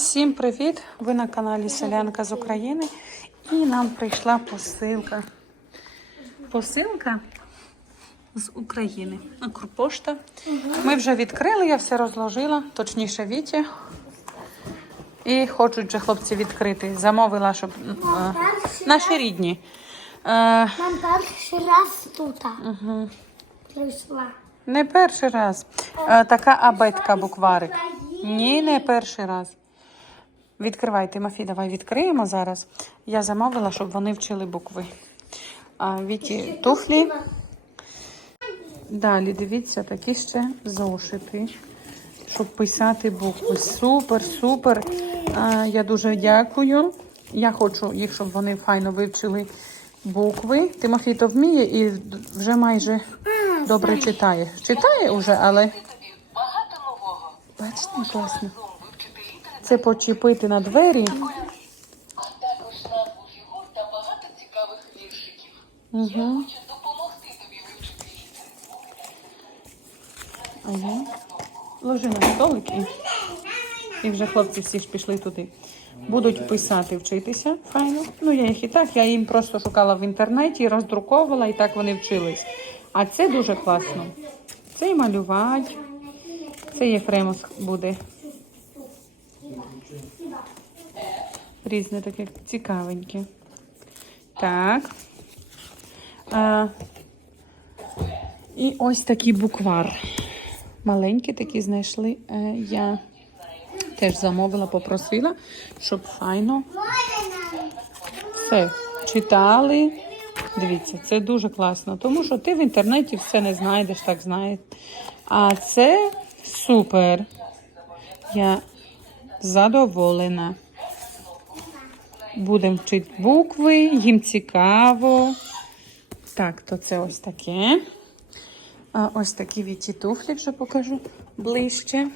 Всім привіт! Ви на каналі Селянка з України. І нам прийшла посилка. Посилка з України. Укрпошта. Ми вже відкрили, я все розложила, точніше Віті. І хочуть вже хлопці відкрити. Замовила, щоб е, наші рідні. Е, Мам, перший раз тут прийшла. не перший раз. Е, така абетка букварик. Ні, не перший раз. Відкривай, Тимофій, давай відкриємо зараз. Я замовила, щоб вони вчили букви. А Віті туфлі. Далі, дивіться, такі ще зошити, щоб писати букви. Супер, супер. А, я дуже дякую. Я хочу їх, щоб вони файно вивчили букви. Тимофій то вміє і вже майже добре читає. Читає вже, але Багато нового. бачите, класно. Це почепити на двері. а також назву фігур та багато цікавих віршиків. Угу. Хочу допомогти тобі вивчити. Ложи на столик і, і вже хлопці всі ж пішли туди. Будуть писати, вчитися файно. Ну, я їх і так, я їм просто шукала в інтернеті, роздруковувала, і так вони вчились. А це дуже класно. Це і малювати. Це Єфремос буде. Різне таке цікавеньке. Так. А, і ось такий буквар. Маленькі такі знайшли. Е, я теж замовила, попросила, щоб файно все читали. Дивіться, це дуже класно, тому що ти в інтернеті все не знайдеш, так знаєш. А це супер. Я задоволена. Будемо вчити букви, їм цікаво. Так, то це ось таке. А ось такі віті туфлі вже покажу ближче.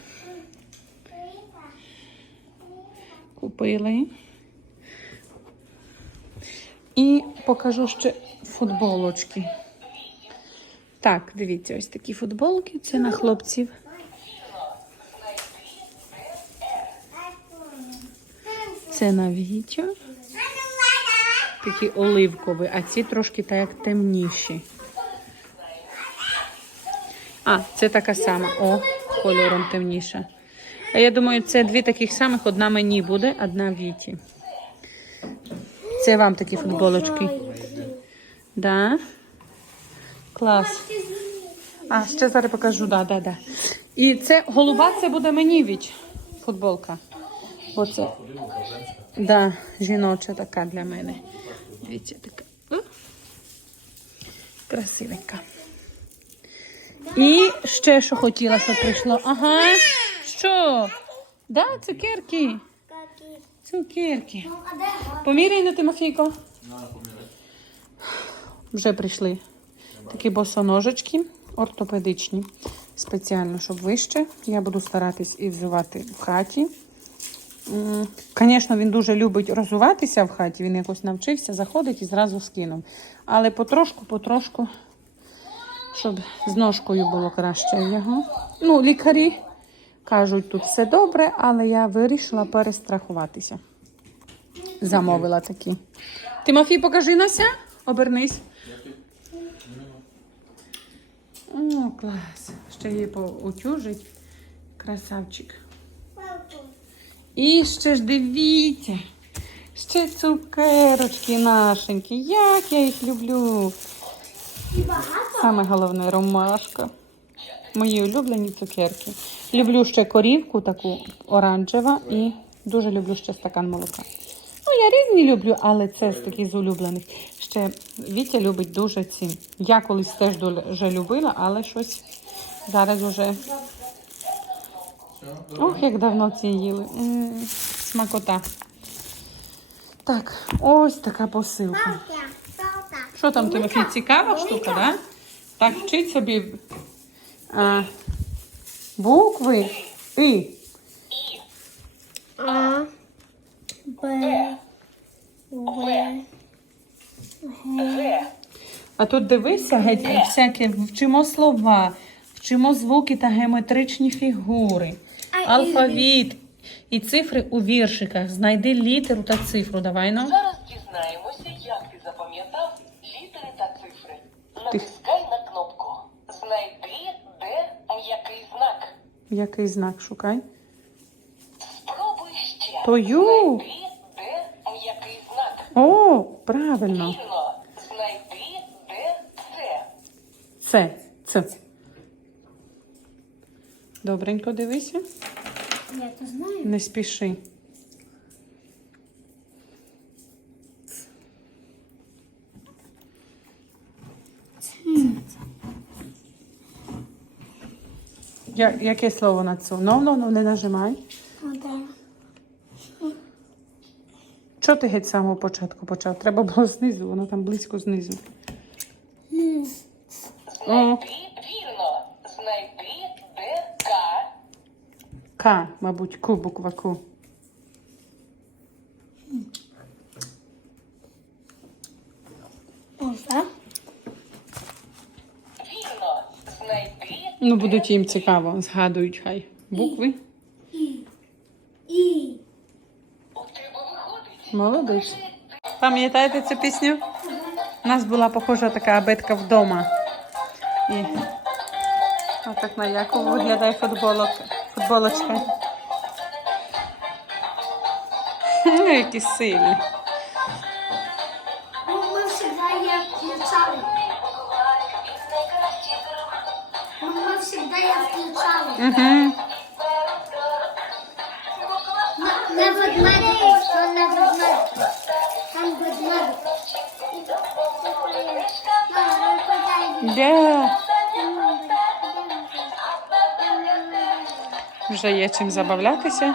Купили. І покажу ще футболочки. Так, дивіться, ось такі футболки. Це на хлопців. Це на Вітю. Такі оливкові, а ці трошки так як темніші. А, це така сама. О, кольором темніша. А я думаю, це дві таких самих, одна мені буде, одна Віті. Це вам такі футболочки. Да? Клас. А, ще зараз покажу, да, да, да. І це голуба, це буде мені Віть, футболка. Бо це да, жіноча така для мене. Дивіться, така. Красивенька. І ще що хотіла, щоб прийшло. Ага. Що? Да, цукерки. Цукерки. Поміряй на Тимофійко. Вже прийшли такі босоножечки ортопедичні. Спеціально, щоб вище. Я буду старатись і взувати в хаті. Звісно, він дуже любить розуватися в хаті. Він якось навчився, заходить і зразу скинув. Але потрошку, потрошку, щоб з ножкою було краще його. Ну, лікарі кажуть, тут все добре, але я вирішила перестрахуватися. Замовила такі. Тимофій, покажи нася. Обернись. О, клас. Ще її поутюжить. Красавчик. І ще ж дивіться. Ще цукерочки нашенькі. Як я їх люблю. Саме головне ромашка. Мої улюблені цукерки. Люблю ще корівку, таку оранжева, і дуже люблю ще стакан молока. Ну, я різні люблю, але це з таких з улюблених. Ще Вітя любить дуже ці. Я колись теж дуже любила, але щось зараз уже. Ох, як давно ці їли. М, Смакота. Так, ось така посилка. Що там, Тимофій, цікава штука, да? Так, вчить собі а, букви І. А, Б, В, А тут дивися, геть всяке, вчимо слова, вчимо звуки та геометричні фігури, алфавіт. І цифри у віршиках. Знайди літеру та цифру. Давай ну. Зараз дізнаємося, як ти запам'ятав літери та цифри. Натискай на кнопку. Знайди, де який знак. Який знак шукай? Спробуй ще. Тою. Знайди, де який знак. О, правильно. Вірно. Знайди, де це. Це. Це. Добренько дивися. Я то знаю. Не спіши. Я, яке слово на цю? Ну, ну, ну, не нажимай. Один. Чого ти геть з самого початку почав? Треба було знизу, воно там близько знизу. Знайди, вірно. Знайди, де К. К, мабуть, Ку, буква Ку. Можна? Ну, будуть їм цікаво, згадують хай букви. І. Виходить. Молодець. Пам'ятаєте цю пісню? У нас була похожа така абетка вдома. І отак на яку виглядає футболок, футболочка. Ну, які сильні. Ну, ми завжди її включали. Ми завжди її включали. Угу. Не ведмедик, що не ведмедик. Там ведмедик. Мама, подай. Де? Вже є чим забавлятися.